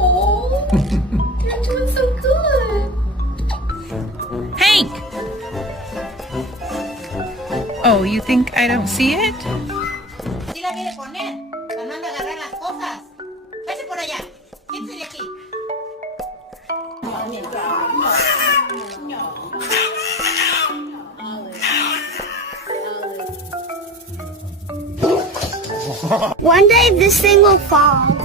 Oh, you're doing so good. Hank! Oh, you think I don't see it? Sí la quiere poner, pero no anda a agarrar las cosas. Vete por allá, quítese de aquí. One day this thing will fall.